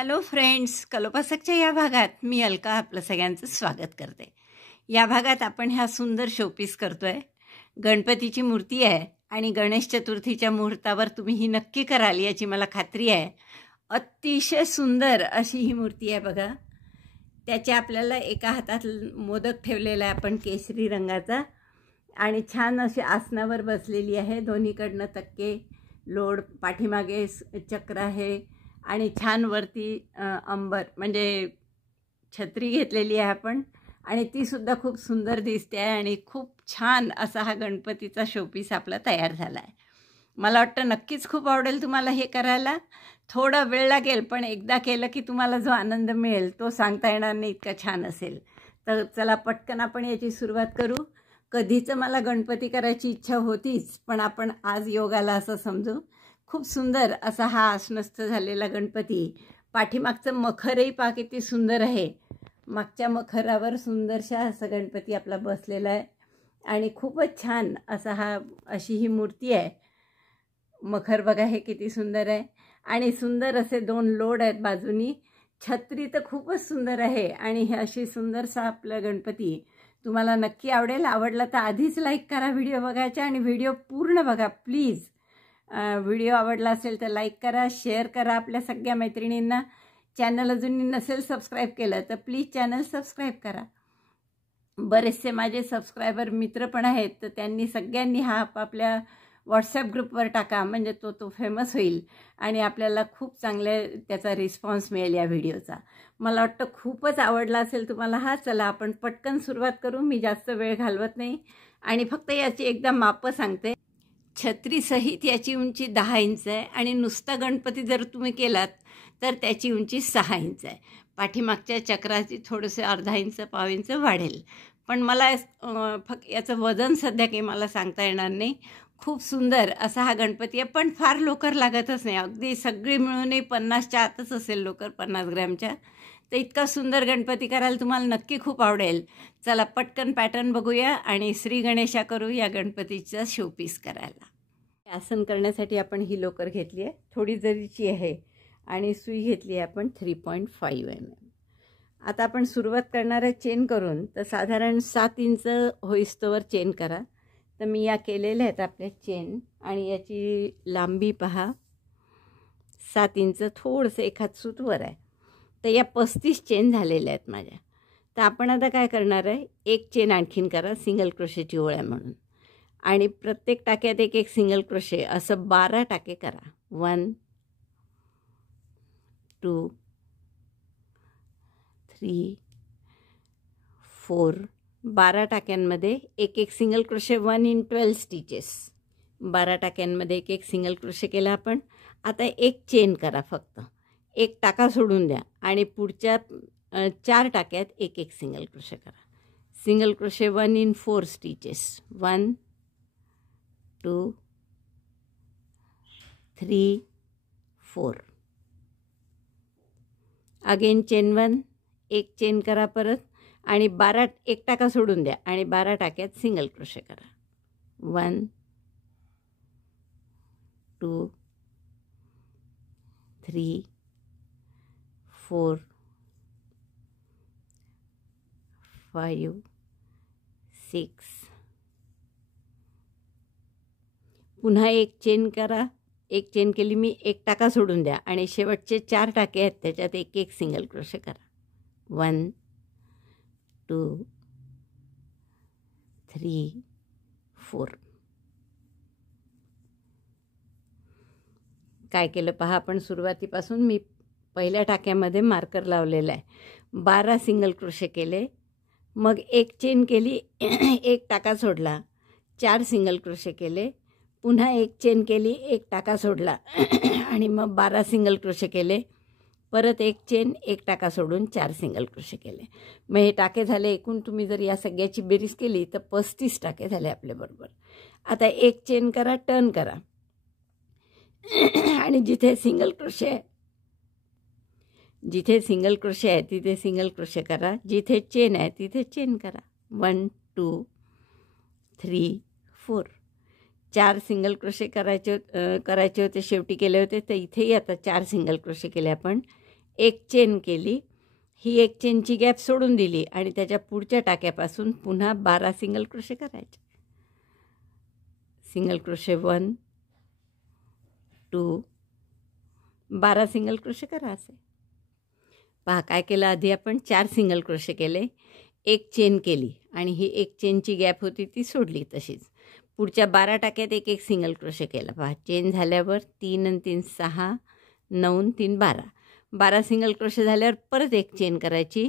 Hello friends, कलोपासकच्या या भागात मी अलका आपलं सगळ्यांचं स्वागत करते. या भागात आपण ह्या सुंदर शोपीस करतोय. गणपतीची मूर्ती आहे आणि गणेश चतुर्थीच्या मुहूर्तावर तुम्ही ही नक्की कराल याची मला खात्री आहे. अतिशय सुंदर अशी ही मूर्ती आहे बघा. त्याच्या आपल्याला एका हातात मोदक ठेवलेला आहे आपण केशरी रंगाचा आणि छान अशी आसनावर बसलेली आहे. दोन्हीकडनं तक्के, लोड, पाठीमागे चक्र आहे आणि छान वरती अंबर म्हणजे छत्री घेतलेली आहे आपण आणि ती सुद्धा खूप सुंदर दिसते आहे आणि खूप छान असा हा गणपतीचा शोपीस आपला तयार झाला आहे. मला वाटतं नक्कीच खूप आवडेल तुम्हाला हे करायला. थोडा वेळ लागेल पण एकदा केलं की तुम्हाला जो आनंद मिळेल तो सांगता येणार नाही, इतका छान असेल. तर चला पटकन आपण याची सुरुवात करू. कधीचं मला गणपती करायची इच्छा होतीच पण आपण आज योगाला असं समजू. खूप सुंदर असा हा आसनस्थ झालेला गणपती. पाठीमागचं मखरही पहा किती सुंदर आहे. मागच्या मखरावर सुंदरशा असा गणपती आपला बसलेला आहे आणि खूपच छान असा अशी ही मूर्ती आहे. मखर बघा हे किती सुंदर आहे आणि सुंदर असे दोन लोड आहेत बाजूनी. छत्री तर खूपच सुंदर आहे आणि हे अशी सुंदरसा आपलं गणपती तुम्हाला नक्की आवडेल. आवडला तर आधीच लाईक करा व्हिडिओ बघायचा आणि व्हिडिओ पूर्ण बघा प्लीज. व्हिडिओ आवडला असेल तर लाईक करा, शेअर करा आपल्या सगळ्या मैत्रिणींना. चॅनल अजून नसेल सबस्क्राईब केलं तर प्लीज चॅनल सबस्क्राईब करा. बरेचसे माझे सबस्क्रायबर मित्र पण आहेत तर त्यांनी सगळ्यांनी हा आपापल्या व्हॉट्सॲप ग्रुपवर टाका म्हणजे तो फेमस होईल आणि आपल्याला खूप चांगले त्याचा रिस्पॉन्स मिळेल या व्हिडिओचा. मला वाटतं खूपच आवडला असेल तुम्हाला हा. चला आपण पटकन सुरुवात करू. मी जास्त वेळ घालवत नाही आणि फक्त याची एकदा मापं सांगते. छत्रीसहित याची उंची 10 इंच आहे आणि नुसता गणपती जर तुम्ही केलात तर त्याची उंची 6 इंच आहे. पाठीमागच्या चक्राची थोडंसं अर्धा इंच पाव इंच वाढेल. पण मला फक्त याचं वजन सध्या काही मला सांगता येणार नाही. खूप सुंदर असा हा गणपती आहे पण फार लोकर लागतच नाही. अगदी सगळी मिळूनही 50च्या आतच असेल लोकर, 50 ग्रॅमच्या. तर इतका सुंदर गणपती करायला तुम्हाला नक्की खूप आवडेल. चला पटकन पॅटर्न बघूया आणि श्री गणेशा करू या गणपतीचा शोपीस करायला. आसन करण्यासाठी आपण ही लोकर घेतली आहे, थोडी जरीची आहे आणि सुई घेतली आहे आपण 3.5 mm. आता आपण सुरुवात करणार आहे चेन करून. तर साधारण 7 इंच होईस्तोवर चेन करा. तर मी या केलेल्या आहेत आपल्या चेन आणि याची लांबी पहा 7 इंच, थोडंसं एखाद सूत वर आहे. तर या 35 चेन झालेल्या आहेत माझ्या. तर आपण आता काय करणार आहे, एक चेन आणखीन करा सिंगल क्रोशेची ओळ आहे म्हणून आणि प्रत्येक टाक्यात एक एक सिंगल क्रोशे असं 12 टाके करा. 1 2 3 4 12 टाक्यांमध्ये एक एक सिंगल क्रोशे. 1 in 12 stitches. 12 टाक्यांमध्ये एक एक सिंगल क्रोशे केला आपण. आता एक चेन करा, फक्त एक टाका सोडून द्या आणि पुढच्या 4 टाक्यात एक एक सिंगल क्रोशे करा. Single crochet 1 in 4 stitches. 1 2 3 4. Again chain 1, एक चेन करा परत आणि 12 एक टाका सोडून द्या आणि 12 टाक्यात सिंगल क्रोशे करा. 1 2 3 4 5 6. पुन्हा एक चेन करा. एक चेन केली मी, एक टाका सोडून द्या आणि शेवटचे 4 टाके आहेत त्याच्यात एक एक सिंगल क्रोशे करा. 1 2 3 4. काय केलं पहा आपण सुरुवातीपासून. मी पहिल्या टाक्यामध्ये मार्कर लावलेला आहे. 12 सिंगल क्रोशे केले, मग एक चेन केली, एक टाका सोडला, 4 सिंगल क्रोशे केले, पुन्हा एक चेन केली, एक टाका सोडला आणि मग 12 सिंगल क्रोशे केले. परत एक चेन, एक टाका सोडून 4 सिंगल क्रोशे केले. मग हे टाके झाले एकूण. तुम्ही जर या सगळ्याची बेरीज केली तर 35 टाके झाले आपल्याबरोबर. आता एक चेन करा, टर्न करा आणि जिथे सिंगल क्रोशे आहे तिथे सिंगल क्रोशे करा. जिथे चेन आहे तिथे चेन करा. 1 2 3 4. 4 सिंगल क्रोशे करायचे होते, शेवटी केले होते. तर इथेही आता 4 सिंगल क्रोशे केले आपण. एक चेन केली, ही एक चेनची गॅप सोडून दिली आणि त्याच्या पुढच्या टाक्यापासून पुन्हा 12 सिंगल क्रोशे करायचे. सिंगल क्रोशे 1 2 12 सिंगल क्रोशे करा. असे पहा काय केलं. आधी आपण 4 सिंगल क्रोशे केले, एक चेन केली आणि ही एक चेनची गॅप होती ती सोडली. तशीच पुढच्या 12 टाक्यात एक एक सिंगल क्रोशे केला. पहा चेन झाल्यावर 3 आणि 3 6 9 आणि 3 12. 12 सिंगल क्रोशे झाल्यावर परत एक चेन करायची.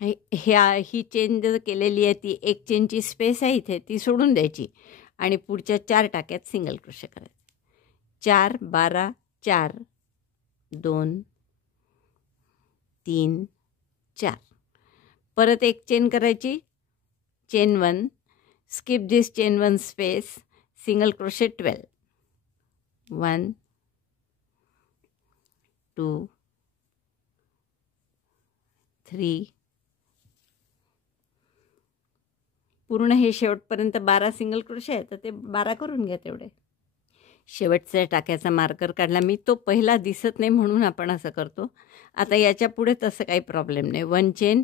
ही चेन जर केलेली आहे ती एक चेनची स्पेस आहे इथे ती सोडून द्यायची आणि पुढच्या 4 टाक्यात सिंगल क्रोशे करायचे. 4 12 4 2 3 4. परत एक चेन करायची. चेन 1, स्किप दिस चेन 1 स्पेस, सिंगल क्रोशे 12. 1 2 3. पूर्ण हे शेवटपर्यंत 12 सिंगल क्रोशे आहे तर ते 12 करून घ्या तेवढे. शेवटच्या टाक्याचा मार्कर काढला मी, तो पहिला दिसत नाही म्हणून आपण असं करतो. आता याच्या पुढे तसं काही प्रॉब्लेम नाही. 1 चेन.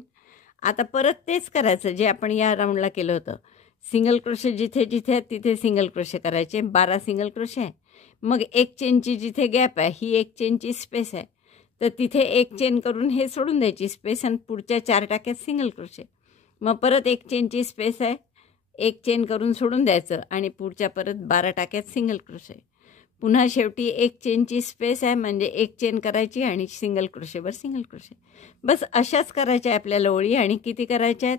आता परत तेच करायचं जे आपण या राऊंडला केलं होतं. सिंगल क्रोशे जिथे जिथे आहेत तिथे सिंगल क्रोशे करायचे. 12 सिंगल क्रोशे आहे. मग एक चेनची जिथे गॅप आहे ही एक चेनची स्पेस आहे तर तिथे एक चेन करून हे सोडून द्यायची स्पेस आणि पुढच्या 4 टाक्यात सिंगल क्रोशे. मग परत एक चेनची स्पेस आहे, एक चेन करून सोडून द्यायचं आणि पुढच्या परत 12 टाक्यात सिंगल क्रोशे. पुन्हा शेवटी एक चेनची स्पेस आहे म्हणजे एक चेन करायची आणि सिंगल क्रोशेवर सिंगल क्रोशे. बस अशाच करायच्या आपल्याला ओळी. आणि किती करायच्या आहेत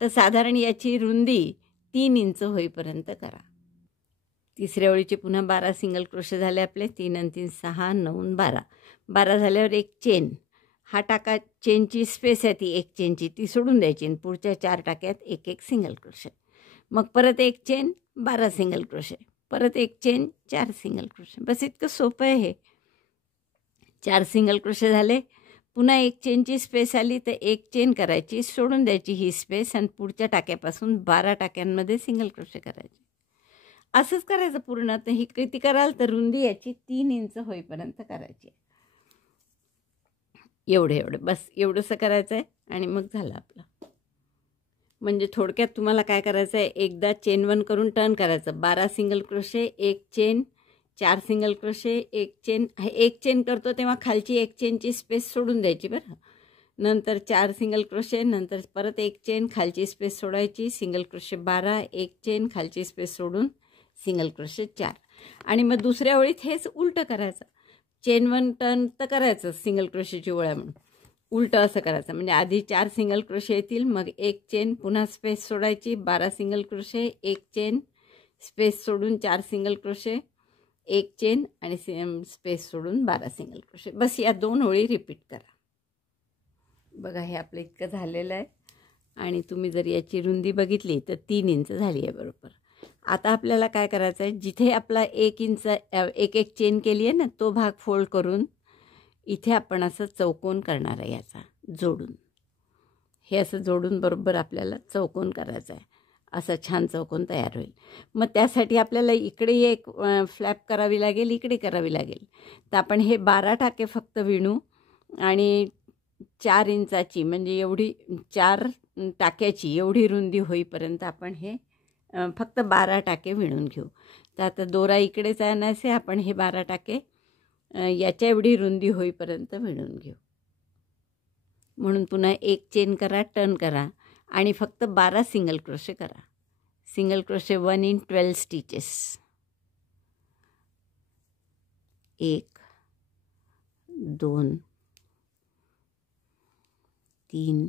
तर साधारण याची रुंदी 3 इंच होईपर्यंत करा. तिसऱ्या ओळीचे पुन्हा 12 सिंगल क्रोशे झाले आपले. 3 आणि 3 6 9 आणि 12. 12 झाल्यावर एक चेन. हा टाका चेनची स्पेस आहे ती एक चेनची ती सोडून द्यायची आणि पुढच्या 4 टाक्यात एक एक सिंगल क्रोशे. मग परत एक चेन 12 सिंगल क्रोशे, परत एक चेन 4 सिंगल क्रोशे. बस इतकं सोपं आहे हे. 4 सिंगल क्रोशे झाले. पुन्हा एक चेनची स्पेस आली तर एक चेन करायची, सोडून द्यायची ही स्पेस आणि पुढच्या टाक्यापासून 12 टाक्यांमध्ये सिंगल क्रोशे करायचे. असंच करायचं पूर्ण. तर ही किती कराल तर रुंदी याची 3 इंच होईपर्यंत करायची. एवढं बस एवढंसं करायचं आहे आणि मग झालं आपलं. म्हणजे थोडक्यात तुम्हाला काय करायचं आहे, एकदा चेन 1 करून टर्न करायचं. 12 सिंगल क्रोशे, एक चेन, 4 सिंगल क्रोशे, एक चेन. एक चेन करतो तेव्हा खालची एक चेनची स्पेस सोडून द्यायची बरं. नंतर 4 सिंगल क्रोशे, नंतर परत एक चेन, खालची स्पेस सोडायची, सिंगल क्रोशे 12, एक चेन, खालची स्पेस सोडून सिंगल क्रोशे 4. आणि मग दुसऱ्या ओळीत हेच उलटं करायचं. चेन 1 टर्न तर करायचं सिंगल क्रोशेची ओळ म्हणून, उलटं असं करायचं. म्हणजे आधी 4 सिंगल क्रोशे येतील, मग एक चेन, पुन्हा स्पेस सोडायची, 12 सिंगल क्रोशे, एक चेन, स्पेस सोडून 4 सिंगल क्रोशे, एक चेन आणि स्पेस सोडून 12 सिंगल क्रोशे. बस या 2 ओळी रिपीट करा. बघा हे आपलं इतकं झालेलं आहे. आणि तुम्ही जर याची रुंदी बघितली तर 3 इंच झाली आहे बरोबर. आता आपल्याला काय करायचं आहे, जिथे आपला 1 इंच एक चेन केली आहे ना तो भाग फोल्ड करून इथे आपण असं चौकोन करणार आहे याचा जोडून. हे असं जोडून बरोबर आपल्याला चौकोन करायचं आहे. असा छान चौकोन तयार होईल. मग त्यासाठी आपल्याला इकडे एक फ्लॅप करावी लागेल, इकडे करावी लागेल. तर आपण हे 12 टाके फक्त विणू आणि 4 इंचाची म्हणजे एवढी 4 टाक्याची एवढी रुंदी होईपर्यंत आपण हे फक्त 12 टाके विणून घेऊ. तर आता दोरा इकडेच आणायचे, आपण हे 12 टाके याच्या एवढी रुंदी होईपर्यंत विणून घेऊ. म्हणून पुन्हा एक चेन करा, टर्न करा आणि फक्त 12 सिंगल क्रोशे करा. Single crochet 1 in 12 stitches. 1 2 3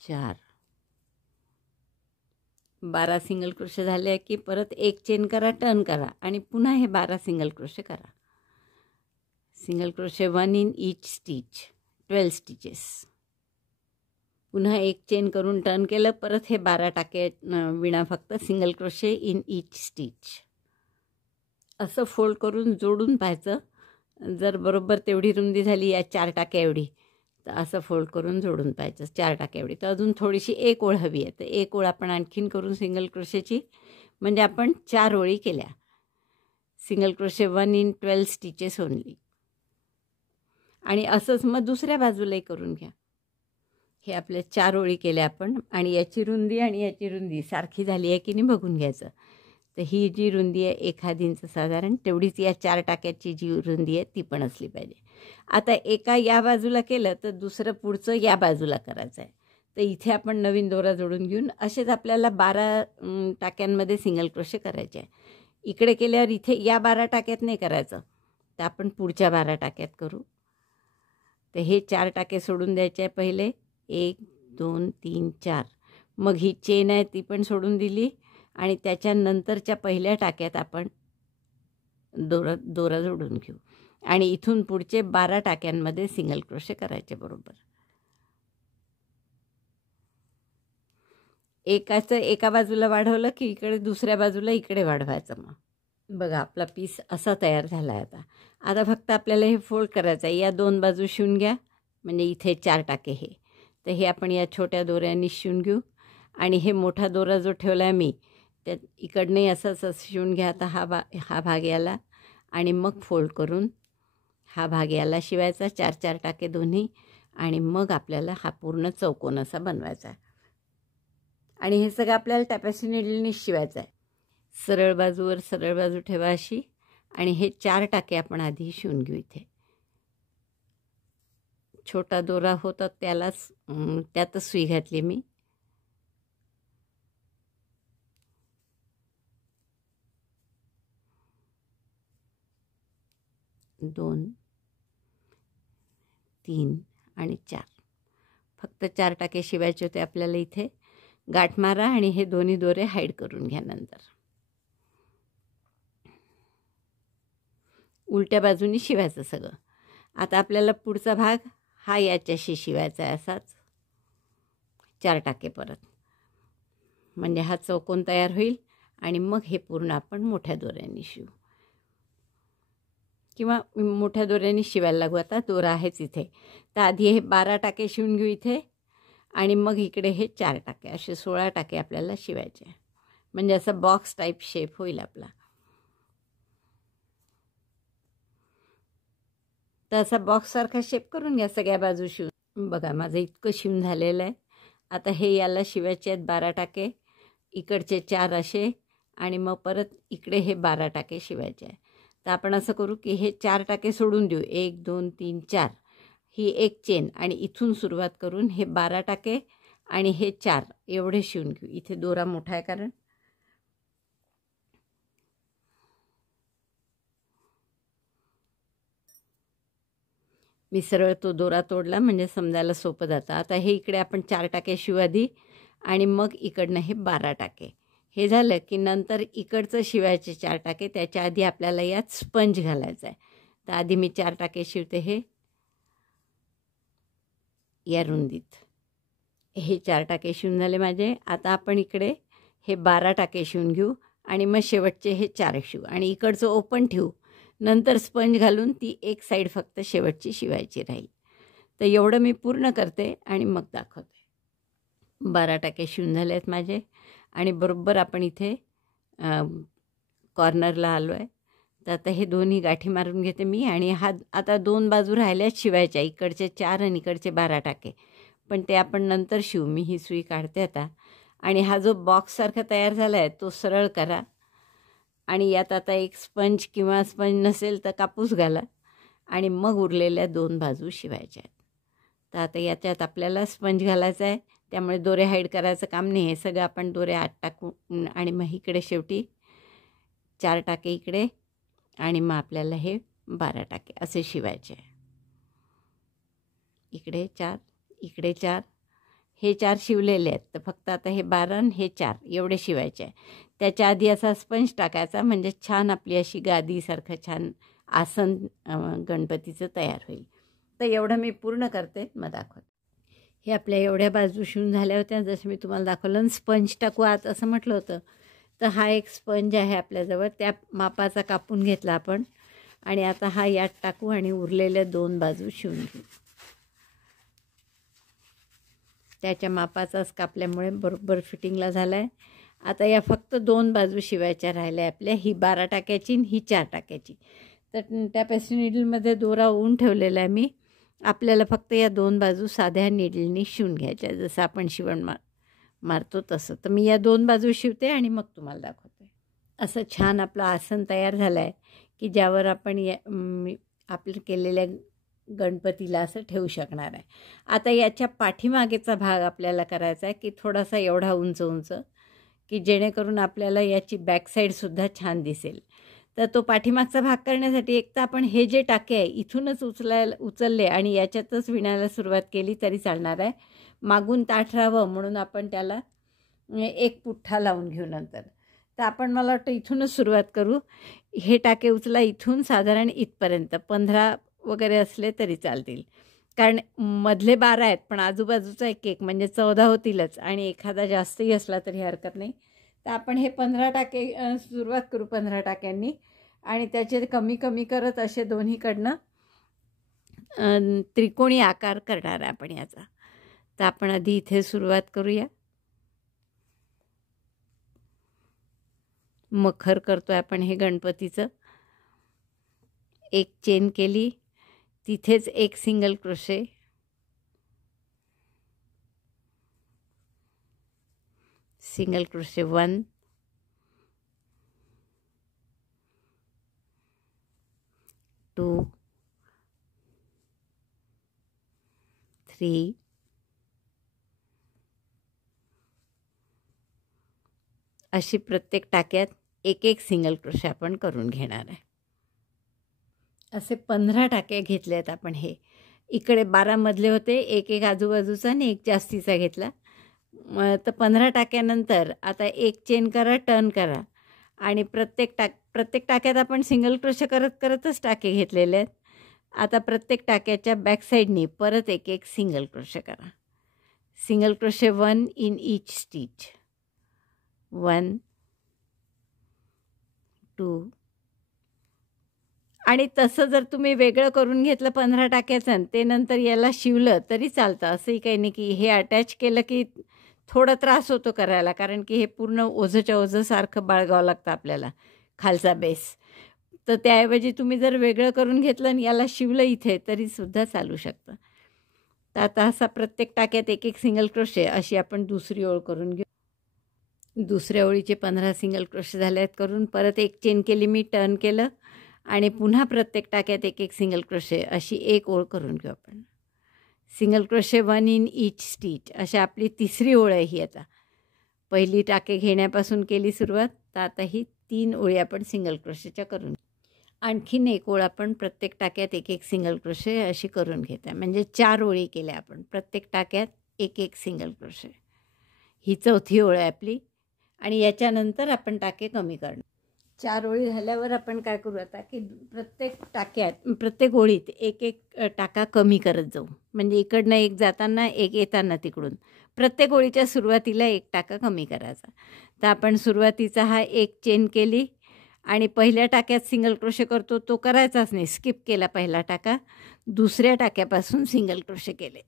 4. 12 single crochet झाले की परत एक चेन करा, टर्न करा आणि पुन्हा हे 12 सिंगल क्रोशे करा. Single crochet 1 in each stitch, 12 stitches. पुन्हा एक चेन करून टर्न केलं, परत हे 12 टाके विणा फक्त single crochet in each stitch. असं फोल्ड करून जोडून पाहायचं. जर बरोबर तेवढी रुंदी झाली या 4 टाक्या एवढी तर असं फोल्ड करून जोडून पाहायचं 4 टाक्या एवढी. तर अजून थोडीशी एक ओळ हवी आहे तर एक ओळ आपण आणखीन करून सिंगल क्रोशेची, म्हणजे आपण 4 ओळी केल्या. Single crochet 1 in 12 stitches only. आणि असंच मग दुसऱ्या बाजूलाही करून घ्या. हे आपल्या 4 ओळी केल्या आपण आणि याची रुंदी आणि याची रुंदी सारखी झाली आहे की नाही बघून घ्यायचं. तर ही जी रुंदी आहे 1 इंच साधारण, तेवढीच या 4 टाक्याची जी रुंदी आहे ती पण असली पाहिजे. आता एका या बाजूला केलं तर दुसरं पुढचं या बाजूला करायचं आहे. तर इथे आपण नवीन दोरा जोडून घेऊन असेच आपल्याला 12 टाक्यांमध्ये सिंगल क्रोशे करायचे आहे. इकडे केल्यावर इथे या 12 टाक्यात नाही करायचं, तर आपण पुढच्या 12 टाक्यात करू. तर हे 4 टाके सोडून द्यायचे आहे पहिले, 1 2 3 4. मग ही चेन आहे ती पण सोडून दिली आणि त्याच्यानंतरच्या पहिल्या टाक्यात आपण दोरा जोडून घेऊ आणि इथून पुढचे 12 टाक्यांमध्ये सिंगल क्रोशे करायचे बरोबर. एका बाजूला वाढवलं की इकडे दुसऱ्या बाजूला इकडे वाढवायचं. मग बघा आपला पीस असा तयार झाला आहे. आता फक्त आपल्याला हे फोल्ड करायचं आहे. या 2 बाजू शिवून घ्या, म्हणजे इथे 4 टाके हे. तर हे आपण या छोट्या दोऱ्यांनी शिवून घेऊ आणि हे मोठा दोरा जो ठेवला आहे मी त्यात इकडनंही असंच शिवून घ्या. आता हा भाग याला आणि मग फोल्ड करून हा भाग याला शिवायचा, 4 टाके दोन्ही, आणि मग आपल्याला हा पूर्ण चौकोन असा बनवायचा आहे. आणि हे सगळं आपल्याला टॅपेस्ट्री नीडलने शिवायचं आहे. सरळ बाजूवर सरळ बाजू ठेवा अशी, आणि हे 4 टाके आपण आधी शिवून घेऊ. इथे छोटा दोरा होता त्यातच सुई घातली मी. दोन 3 आणि 4 फक्त 4 टाके शिवायचे होते आपल्याला. इथे गाठ मारा आणि हे दोन्ही दोरे हाईड करून घ्या. नंतर उलट्या बाजूनी शिवायचं सगळं. आता आपल्याला पुढचा भाग हा याच्याशी शिवायचा आहे असाच, 4 टाके परत, म्हणजे हा चौकोन तयार होईल. आणि मग हे पूर्ण आपण मोठ्या दोऱ्यांनी शिवू किंवा मोठ्या दोऱ्यांनी शिवायला लागू. आता दोरा आहेच इथे, तर आधी हे 12 टाके शिवून घेऊ इथे आणि मग इकडे हे 4 टाके, असे 16 टाके आपल्याला शिवायचे, म्हणजे असं बॉक्स टाईप शेप होईल आपला. तर असा बॉक्ससारखा शेप करून घ्या सगळ्या बाजू शिवून. बघा माझं इतकं शिवून झालेलं आहे. आता हे याला शिवायचे आहेत 12 टाके, इकडचे 4 असे, आणि मग परत इकडे हे 12 टाके शिवायचे आहे. तर आपण असं करू की हे 4 टाके सोडून देऊ, 1 2 3 4, ही एक चेन, आणि इथून सुरुवात करून हे 12 टाके आणि हे 4 एवढे शिवून घेऊ. इथे दोरा मोठा आहे कारण. मी सरळ तो दोरा तोडला म्हणजे समजायला सोपं जातं. आता हे इकडे आपण 4 टाके शिवू आधी, आणि मग इकडनं हे 12 टाके. हे झालं की नंतर इकडचं शिवायचे 4 टाके. त्याच्या आधी आपल्याला यात स्पंज घालायचा आहे. तर आधी मी 4 टाके शिवते हे या रुंदीत. हे 4 टाके शिवून झाले माझे. आता आपण इकडे हे 12 टाके शिवून घेऊ आणि मग शेवटचे हे 4 शिवू आणि इकडचं ओपन ठेवू. नंतर स्पंज घालून ती एक साईड फक्त शेवटची शिवायची राहील. तर एवढं मी पूर्ण करते आणि मग दाखवते. 12 टाके शिवून झाले आहेत माझे आणि बरोबर आपण इथे कॉर्नरला आलो आहे. तर आता हे दोन्ही गाठी मारून घेते मी, आणि हा आता 2 बाजू राहिल्याच शिवायच्या, इकडचे 4 आणि इकडचे 12 टाके, पण ते आपण नंतर शिवू. मी ही सुई काढते आता, आणि हा जो बॉक्ससारखा तयार झाला आहे तो सरळ करा, आणि यात आता एक स्पंज किंवा स्पंज नसेल तर कापूस घाला, आणि मग उरलेल्या 2 बाजू शिवायच्या आहेत. तर आता याच्यात आपल्याला स्पंज घालायचा आहे, त्यामुळे दोरे हाईड करायचं काम नाही. हे सगळं आपण दोरे आत टाकू आणि मग इकडे शेवटी 4 टाके इकडे, आणि मग आपल्याला हे 12 टाके असे शिवायचे. इकडे 4 इकडे 4, हे 4 शिवलेले आहेत. तर फक्त आता हे 12 आणि हे 4 एवढे शिवायचे आहे. त्याच्या आधी असा स्पंज टाकायचा, म्हणजे छान आपली अशी गादीसारखं छान आसन गणपतीचं तयार होईल. तर एवढं मी पूर्ण करते, मग दाखवते. हे आपल्या एवढ्या बाजू शिवून झाल्या होत्या जसं मी तुम्हाला दाखवलं. स्पंज टाकू आत असं म्हटलं होतं. तर हा एक स्पंज आहे आपल्याजवळ, त्या मापाचा कापून घेतला आपण, आणि आता हा यात टाकू आणि उरलेल्या 2 बाजू शिवून घेऊ. त्याच्या मापाचाच कापल्यामुळे बरोबर फिटिंगला झाला आहे. आता या फक्त 2 बाजू शिवायच्या राहिल्या आपल्या, ही 12 टाक्याची आणि ही 4 टाक्याची. तर टॅपेस्ट्री नीडलमध्ये दोरा ओवून ठेवलेला आहे मी, आपल्याला फक्त या 2 बाजू साध्या निडलनी शिवून घ्यायच्या, जसं आपण शिवण मारतो तसं. तर मी या 2 बाजू शिवते आणि मग तुम्हाला दाखवते. असं छान आपलं आसन तयार झालं आहे की ज्यावर आपण आपलं केलेल्या गणपतीला असं ठेवू शकणार आहे. आता याच्या पाठीमागेचा भाग आपल्याला करायचा आहे की थोडासा एवढा उंच उंच, की जेणेकरून आपल्याला याची बॅकसाईडसुद्धा छान दिसेल. तर तो पाठीमागचा भाग करण्यासाठी एक तर आपण हे जे टाके आहे इथूनच उचलले आणि याच्यातच विणायला सुरुवात केली तरी चालणार आहे. मागून ताठ राहावं म्हणून आपण त्याला एक पुठ्ठा लावून घेऊ नंतर. तर आपण मला वाटतं इथूनच सुरुवात करू. हे टाके उचला इथून साधारण इथपर्यंत 15 वगैरे असले तरी चालतील, कारण मधले 12 आहेत पण आजूबाजूचा एक म्हणजे 14 होतीलच आणि एखादा जास्तही असला तरी हरकत नाही. तर आपण हे 15 टाके सुरुवात करू 15 टाक्यांनी आणि त्याचे कमी कमी करत असे दोन्हीकडनं त्रिकोणी आकार करणार आहे आपण याचा. तर आपण आधी इथे सुरुवात करूया. मखर करतोय आपण हे गणपतीचं. एक चेन केली, तिथेच एक सिंगल क्रोशे, सिंगल क्रोशे 1, 2, 3, अशी प्रत्येक टाक्यात एक एक सिंगल क्रोशे आपण करून घेणार आहे. असे 15 टाके घेतले आहेत आपण. हे इकडे 12 मधले होते, एक एक आजूबाजूचा आणि एक जास्तीचा घेतला. तर 15 टाक्यानंतर आता एक चेन करा, टर्न करा आणि प्रत्येक टाक्यात आपण सिंगल क्रोशे करत करतच टाके घेतलेले आहेत. आता प्रत्येक टाक्याच्या बॅक साईडनी परत एक एक सिंगल क्रोशे करा. Single crochet 1 in each stitch, 1, 2. आणि तसं जर तुम्ही वेगळं करून घेतलं 15 टाक्याचं ते नंतर याला शिवलं तरी चालतं. असंही काही नाही की हे अटॅच केलं की थोडा त्रास होतो करायला, कारण की हे पूर्ण ओझंच्या ओझंसारखं बाळगावं लागतं आपल्याला खालचा बेस. तर त्याऐवजी तुम्ही जर वेगळं करून घेतलं आणि याला शिवलं इथे तरीसुद्धा चालू शकतं. तर आता असा प्रत्येक टाक्यात एक एक सिंगल क्रोशे अशी आपण दुसरी ओळ करून घेऊ. दुसऱ्या ओळीचे 15 सिंगल क्रोशे झाले आहेत करून. परत एक चेन केली, मी टर्न केलं आणि पुन्हा प्रत्येक टाक्यात एक एक सिंगल क्रोशे अशी एक ओळ करून घेऊ आपण. Single crochet 1 in each stitch अशी आपली तिसरी ओळ आहे ही. आता पहिली टाके घेण्यापासून केली सुरुवात, तर आता ही 3 ओळी आपण सिंगल क्रोशेच्या करून. आणखीन एक ओळ आपण प्रत्येक टाक्यात एक एक सिंगल क्रोशे अशी करून घेत आहे, म्हणजे 4 ओळी केल्या आपण. प्रत्येक टाक्यात एक एक सिंगल क्रोशे. ही चौथी ओळ आहे आपली आणि याच्यानंतर आपण टाके कमी करणार. 4 ओळी झाल्यावर आपण काय करू आता की प्रत्येक ओळीत एक एक टाका कमी करत जाऊ. म्हणजे इकडनं एक जाताना एक येताना तिकडून प्रत्येक ओळीच्या सुरुवातीला एक टाका कमी करायचा. तर आपण सुरुवातीचा हा एक चेन केली आणि पहिल्या टाक्यात सिंगल क्रोशे करतो तो करायचाच नाही, स्किप केला पहिला टाका. दुसऱ्या टाक्यापासून सिंगल क्रोशे केले.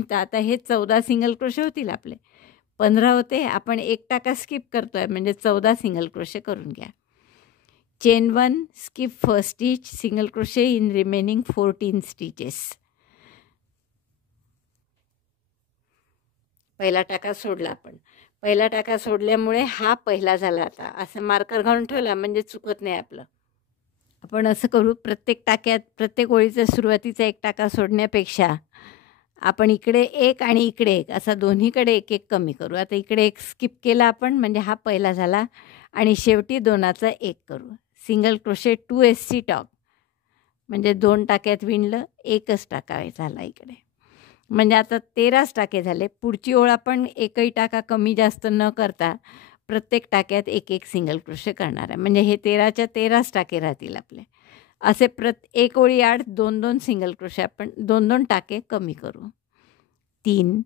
तर आता हे 14 सिंगल क्रोशे होतील आपले. 15 होते, आपण एक टाका स्किप करतो आहे म्हणजे 14 सिंगल क्रोशे करून घ्या. Chain 1, skip first stitch, single crochet in remaining 14 stitches. पहिला टाका सोडला आपण. पहिला टाका सोडल्यामुळे हा पहिला झाला. आता असं मार्कर घालून ठेवला म्हणजे चुकत नाही आपलं. आपण असं करू, प्रत्येक टाक्यात प्रत्येक ओळीचा सुरुवातीचा एक टाका सोडण्यापेक्षा आपण इकडे एक आणि इकडे एक असा दोन्हीकडे एक एक कमी करू. आता इकडे एक स्किप केला आपण म्हणजे हा पहिला झाला आणि शेवटी 2चा एक करू. सिंगल क्रोशे 2 SC टॉप म्हणजे 2 टाक्यात विणलं, एकच टाका झाला इकडे. म्हणजे आता 13च टाके झाले. पुढची ओळ आपण एकही टाका कमी जास्त न करता प्रत्येक टाक्यात एक एक सिंगल क्रोशे करणार आहे. म्हणजे हे 13च्या 13च टाके राहतील आपले. असे एक ओळी आड 2-2 सिंगल क्रोशे आपण 2-2 टाके कमी करू. 3,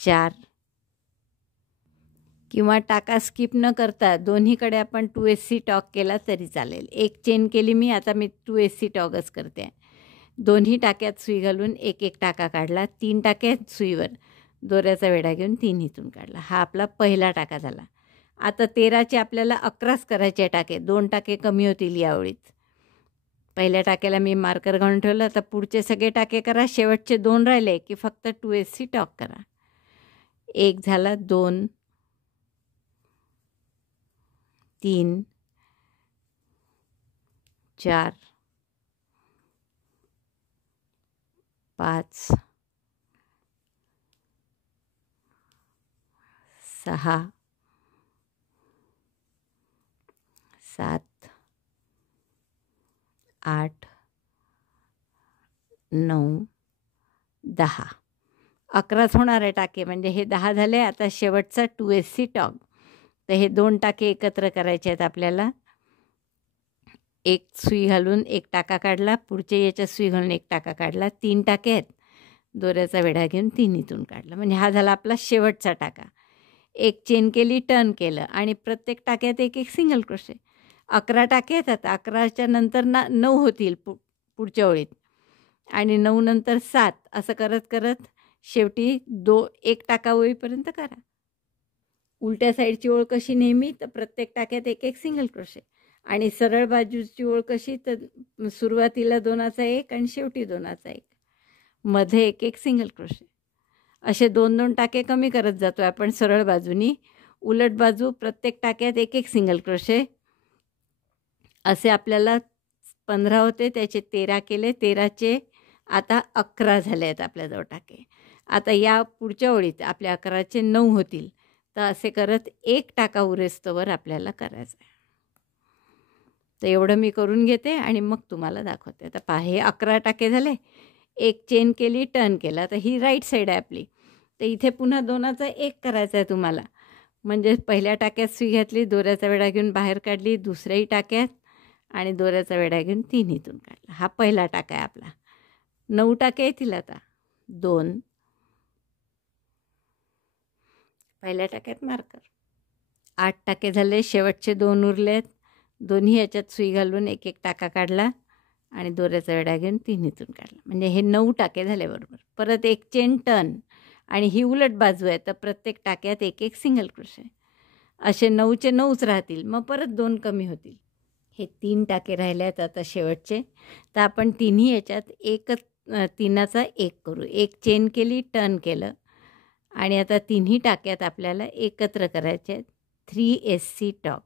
4 किंवा टाका स्किप न करता दोन्हीकडे आपण 2 SC टॉक केला तरी चालेल. एक चेन केली मी, आता मी 2 SC टॉगच करते. दोन्ही टाक्यात सुई घालून एक एक टाका काढला. 3 टाक्यात सुईवर दोऱ्याचा वेढा घेऊन 3 इथून काढला. हा आपला पहिला टाका झाला. आता 13चे आपल्याला 11च करायचे टाके, 2 टाके कमी होतील या ओळीत. पहिल्या टाक्याला मी मार्कर घालून ठेवलं. आता पुढचे सगळे टाके करा. शेवटचे 2 राहिले की फक्त 2SC टॉक करा. 1 झाला, 2, 3, 4, 5, 6, 7, 8, 9, 10. 11च होणार आहे टाके, म्हणजे हे 10 झाले. आता शेवटचा 2SC टॉक. तर हे 2 टाके एकत्र करायचे आहेत आपल्याला. एक सुई घालून एक टाका काढला, पुढच्या याच्यात सुई घालून एक टाका काढला. 3 टाके आहेत. दोऱ्याचा वेढा घेऊन तिन्हीतून काढला. म्हणजे हा झाला आपला शेवटचा टाका. एक चेन केली, टर्न केलं आणि प्रत्येक टाक्यात एक एक सिंगल क्रोशे. 11 टाके येतात. 11च्या नंतर 9 होतील पुढच्या ओळीत आणि 9 नंतर 7 असं करत करत शेवटी 1 टाका होईपर्यंत करा. उलट्या साईडची ओळ कशी नेहमी, तर प्रत्येक टाक्यात एक एक सिंगल क्रोशे. आणि सरळ बाजूची ओळ कशी, तर सुरुवातीला 2चा 1 आणि शेवटी 2चा 1, मध्ये एक एक सिंगल क्रोशे. असे 2-2 टाके कमी करत जातो आपण सरळ बाजूनी. उलट बाजू प्रत्येक टाक्यात एक एक सिंगल क्रोशे. असे आपल्याला 15 होते, त्याचे 13 केले. 13चे आता 11 झाले आहेत आपल्याजवळ टाके. आता या पुढच्या ओळीत आपल्या 11चे 9 होतील. तर असे करत एक टाका उरेस्तोवर आपल्याला करायचं आहे. तर एवढं मी करून घेते आणि मग तुम्हाला दाखवते. आता पहा, हे 11 टाके झाले. एक चेन केली, टर्न केला. तर ही राईट साईड आहे आपली. तर इथे पुन्हा 2चा 1 करायचा आहे तुम्हाला. म्हणजे पहिल्या टाक्यात सुई घातली, दोऱ्याचा वेढा घेऊन बाहेर काढली, दुसऱ्याही टाक्यात आणि दोऱ्याचा वेढा घेऊन तिन्हीतून काढला. हा पहिला टाका आहे आपला. 9 टाके येतील आता. 2, पहिल्या टाक्यात मार्कर. 8 टाके झाले. शेवटचे 2 उरलेत. दोन्ही याच्यात सुई घालून एक एक टाका काढला आणि दोऱ्याचा वेढा घेऊन तिन्हीतून काढला. म्हणजे हे 9 टाके झाले बरोबर. परत एक चेन, टर्न आणि ही उलट बाजू आहे, तर प्रत्येक टाक्यात एक एक सिंगल क्रोशे. असे 9चे 9च राहतील. मग परत 2 कमी होतील. हे 3 टाके राहिले आहेत आता शेवटचे. तर आपण तिन्ही याच्यात 3चा 1 करू. एक चेन केली, टर्न केलं आणि आता तिन्ही टाक्यात आपल्याला एकत्र करायचे आहेत 3SC टॉक.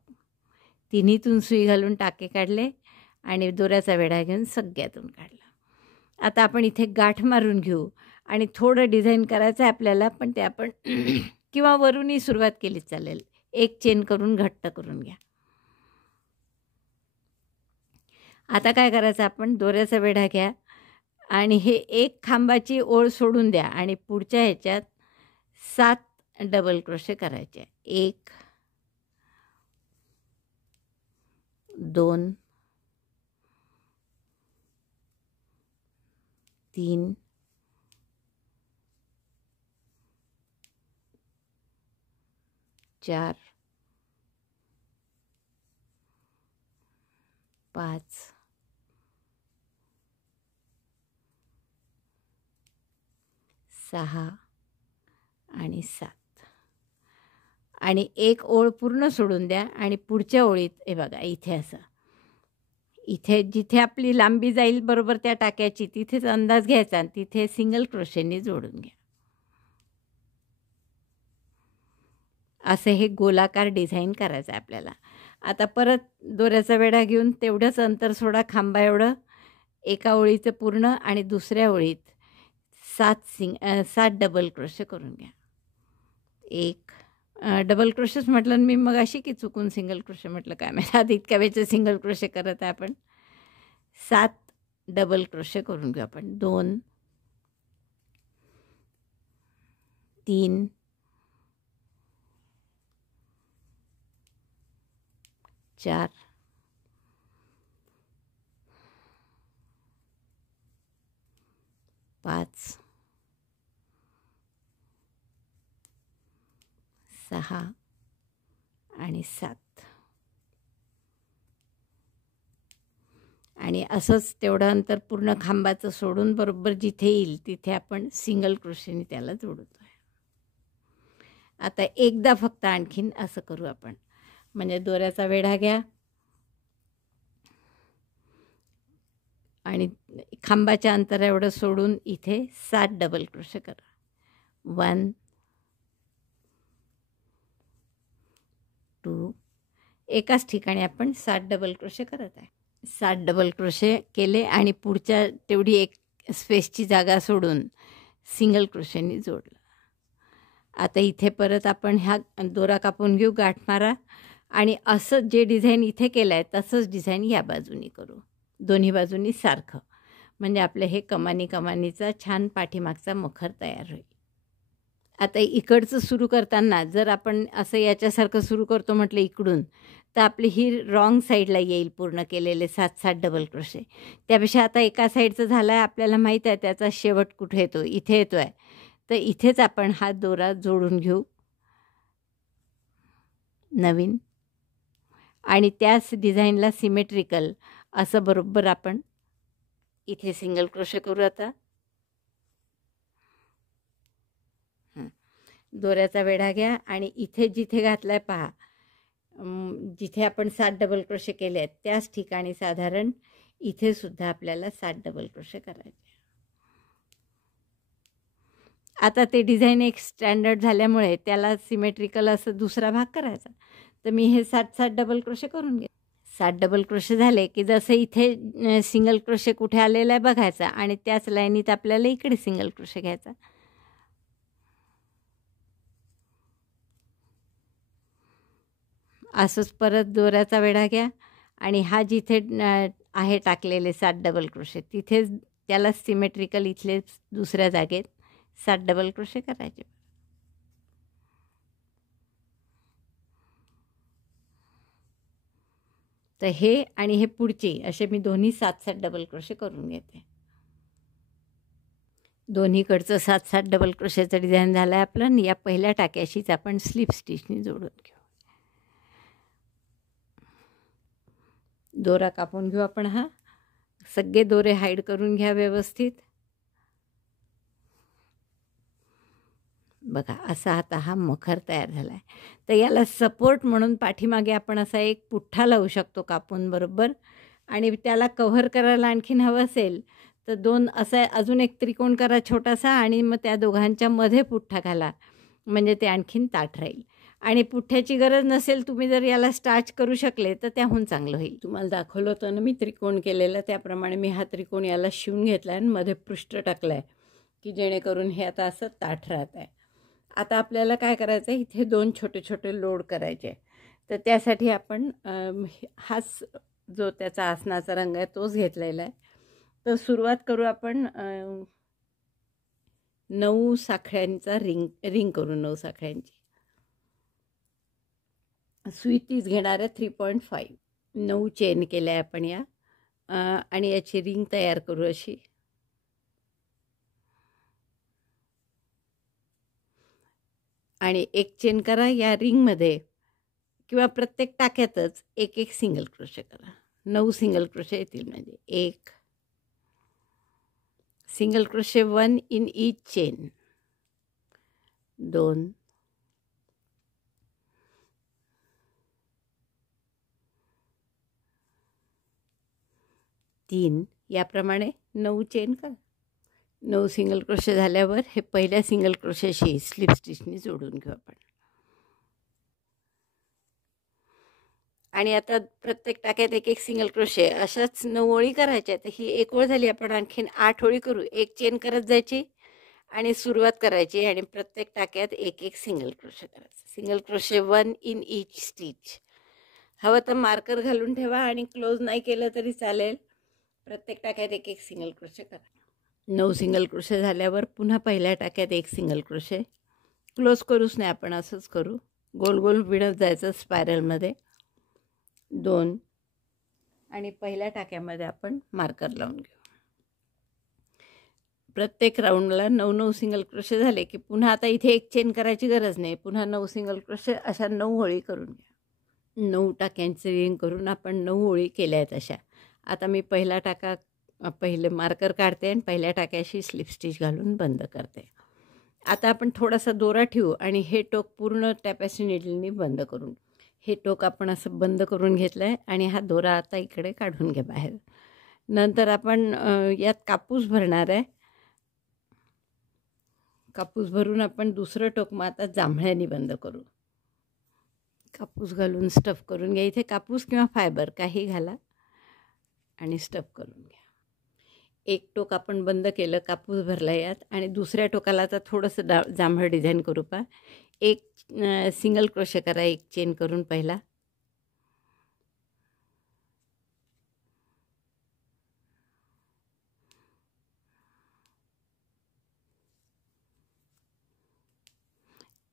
तिन्हीतून सुई घालून टाके काढले आणि दोऱ्याचा वेढा घेऊन सगळ्यातून काढला. आता आपण इथे गाठ मारून घेऊ आणि थोडं डिझाईन करायचं आहे आपल्याला, पण ते आपण किंवा वरूनही सुरुवात केली चालेल. एक चेन करून घट्ट करून घ्या. आता काय करायचं, आपण दोऱ्याचा वेढा घ्या आणि हे एक खांबाची ओळ सोडून द्या आणि पुढच्या ह्याच्यात 7 डबल क्रोशे करायचे. 1, 2, 3, 4, 5, 6 आणि 7 आणि एक ओळ पूर्ण सोडून द्या आणि पुढच्या ओळीत हे बघा, इथे असं, इथे जिथे आपली लांबी जाईल बरोबर त्या टाक्याची तिथेच अंदाज घ्यायचा आणि तिथे सिंगल क्रोशेनी जोडून घ्या. असे हे गोलाकार डिझाईन करायचं आहे आपल्याला. आता परत दोऱ्याचा वेढा घेऊन तेवढंच अंतर सोडा खांबा एवढं, एका ओळीचं पूर्ण आणि दुसऱ्या ओळीत 7 डबल क्रोशे करून घ्या. 1 डबल क्रोशेच म्हटलं मी मग अशी की चुकून सिंगल क्रोशे म्हटलं काय माहिती. आधी इतक्या वेळचे सिंगल क्रोशे करत आहे आपण. 7 डबल क्रोशे करून घेऊ आपण. 2, 3, 4, 5, 6 आणि 7 आणि असंच तेवढं अंतर पूर्ण खांबाचं सोडून बरोबर जिथे येईल तिथे आपण सिंगल क्रोशेने त्याला जोडतो आहे. आता एकदा फक्त आणखीन असं करू आपण. म्हणजे दोऱ्याचा वेढा घ्या, आणि खांबाच्या अंतर एवढं सोडून इथे 7 डबल क्रोशे करा. 1 2 एकाच ठिकाणी आपण 7 डबल क्रोशे करत आहे. 7 डबल क्रोशे केले आणि पुढच्या तेवढी एक स्पेसची जागा सोडून सिंगल क्रोशेनी जोडलं. आता इथे परत आपण ह्या दोरा कापून घेऊ, गाठ मारा आणि असं जे डिझाईन इथे केलं आहे तसंच डिझाईन या बाजूनी करू, दोन्ही बाजूनी सारखं. म्हणजे आपलं हे कमानीचा छान पाठीमागचा मखर तयार होईल. आता इकडचं सुरू करताना जर आपण असं याच्यासारखं सुरू करतो म्हटलं इकडून, तर आपली ही रॉंग साईडला येईल पूर्ण केलेले 7-7 डबल क्रोशे. त्यापेक्षा आता एका साईडचं झालं आहे, आपल्याला माहीत आहे त्याचा शेवट कुठे येतो, इथे येतो आहे. तर इथेच आपण हा दोरा जोडून घेऊ नवीन आणि त्याच डिझाईनला सिमेट्रिकल असं बरोबर आपण इथे सिंगल क्रोशे करू. आता दोऱ्याचा वेढा घ्या आणि इथे जिथे घातला आहे पहा, जिथे आपण 7 डबल क्रोशे केले आहेत त्याच ठिकाणी साधारण इथे सुद्धा आपल्याला 7 डबल क्रोशे करायचे. आता ते डिझाईन एक स्टँडर्ड झाल्यामुळे त्याला सिमेट्रिकल असं दुसरा भाग करायचा. तर मी हे 7-7 डबल क्रोशे करून घे. 7 डबल क्रोशे झाले की जसं इथे सिंगल क्रोशे कुठे आलेला आहे बघायचा आणि त्याच लाईनीत आपल्याला इकडे सिंगल क्रोशे घ्यायचा. असंच परत दोऱ्याचा वेढा घ्या आणि हा जिथे आहे टाकलेले 7 डबल क्रोशे तिथेच त्याला सिमेट्रिकल इथले दुसऱ्या जागेत 7 डबल क्रोशे करायचे. तर हे आणि हे पुढचे असे मी दोन्ही 7-7 डबल क्रोशे करून घेते. दोन्हीकडचं 7-7 डबल क्रोशेचं डिझाईन झालं आहे आपलं. आणि या पहिल्या टाक्याशीच आपण स्लिप स्टिचनी जोडून घेऊ. दोरा कापून घेऊ आपण. हा सगळे दोरे हाईड करून घ्या व्यवस्थित. बघा असा आता हा मखर तयार झाला आहे. तर याला सपोर्ट म्हणून पाठीमागे आपण असा एक पुठ्ठा लावू शकतो कापून बरोबर. आणि त्याला कव्हर करायला आणखीन हवं असेल तर 2 असा अजून एक त्रिकोण करा छोटासा आणि मग त्या दोघांच्या मध्ये पुठ्ठा घाला, म्हणजे ते आणखीन ताठ राहील. आणि पुठ्ठ्याची गरज नसेल, तुम्ही जर याला स्टार्च करू शकले तर त्याहून चांगलं होईल. तुम्हाला दाखवलं होतं ना मी त्रिकोण केलेला, त्याप्रमाणे मी हा त्रिकोण याला शिवून घेतला आहे आणि मध्ये पृष्ठ टाकलं आहे की जेणेकरून हे आता असं ताठ राहत आहे. आता आपल्याला काय करायचं आहे, इथे 2 छोटे छोटे लोड करायचे. तर त्यासाठी आपण हाच जो त्याचा आसनाचा रंग आहे तोच घेतलेला आहे. तर सुरुवात करू आपण 9 साखळ्यांचा रिंग करू. 9 साखळ्यांची सुई तीच घेणार आहे 3.5. 9 चेन केल्या आहे आपण या आणि याची रिंग तयार करू अशी. आणि एक चेन करा या रिंगमध्ये किंवा प्रत्येक टाक्यातच एक सिंगल क्रोशे करा. 9 सिंगल क्रोशे येतील, म्हणजे 1 single crochet 1 in each chain, 2 3 याप्रमाणे 9 चेन करा. 9 सिंगल क्रोशे झाल्यावर हे पहिल्या सिंगल क्रोशेशी स्लिप स्टिचनी जोडून घेऊ आपण. आणि आता प्रत्येक टाक्यात एक सिंगल क्रोशे अशाच 9 ओळी करायच्या. तर ही एक ओळ झाली, आपण आणखीन 8 ओळी करू. एक चेन करत जायची आणि सुरुवात करायची आणि प्रत्येक टाक्यात एक सिंगल क्रोशे करायचं. Single crochet 1 in each stitch. हवं तर मार्कर घालून ठेवा आणि क्लोज नाही केलं तरी चालेल. प्रत्येक टाक्यात एक सिंगल क्रोशे करा. 9 सिंगल क्रोशे झाल्यावर पुन्हा पहिल्या टाक्यात एक सिंगल क्रोशे. क्लोज करूच नाही आपण, असंच करू. गोल गोल विणत जायचं स्पायरलमध्ये. 2 आणि पहिल्या टाक्यामध्ये आपण मार्कर लावून घेऊ. प्रत्येक राऊंडला 9 सिंगल क्रोशे झाले की पुन्हा आता इथे एक चेन करायची गरज नाही. पुन्हा 9 सिंगल क्रोशे अशा 9 ओळी करून घ्या. 9 टाक्यांचे रिंग करून आपण 9 ओळी केल्या आहेत अशा. आता मी पहिले मार्कर काढते आणि पहिल्या टाक्याशी स्लिप स्टिच घालून बंद करते. आता आपण थोडासा दोरा ठेवू आणि हे टोक पूर्ण टॅपेस्ट्री नीडलनी बंद करून. हे टोक आपण असं बंद करून घेतलं आहे आणि हा दोरा आता इकडे काढून घ्या बाहेर. नंतर आपण यात कापूस भरणार आहे. कापूस भरून आपण दुसरं टोक मग आता जांभळ्यानी बंद करू. कापूस घालून स्टफ करून घ्या. इथे कापूस किंवा फायबर काही घाला आणि स्टफ करून घ्या. एक टोक आपण बंद केलं, कापूस भरला यात, आणि दुसऱ्या टोकाला आता थोडंसं जांभळ डिझाईन करू. एक सिंगल क्रोशे करा, एक चेन करून पहिला.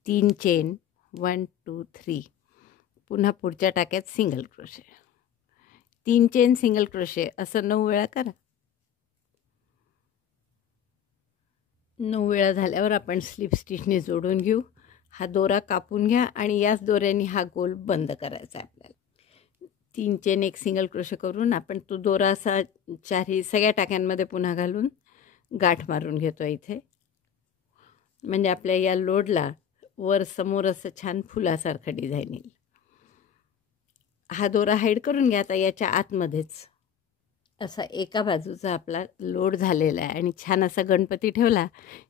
तीन चेन, 1 2 3. पुन्हा पुढच्या टाक्यात single crochet. 3 chain single crochet असं 9 वेळा करा. 9 वेळा झाल्यावर आपण स्लिप स्टिचने जोडून घेऊ. हा दोरा कापून घ्या आणि याच दोऱ्याने हा गोल बंद करायचा आहे आपल्याला. 3 चेन एक सिंगल क्रोशे करून आपण तो दोरा असा चारही सगळ्या टाक्यांमध्ये पुन्हा घालून गाठ मारून घेतो इथे. म्हणजे आपल्या या लोडला वर समोर असं छान फुलासारखं डिझाईन येईल. हा दोरा हाईड करून घ्या. आता याच्या आतमध्येच असा एका बाजूचा आपला लोड झालेला आहे आणि छान असा गणपती ठेवला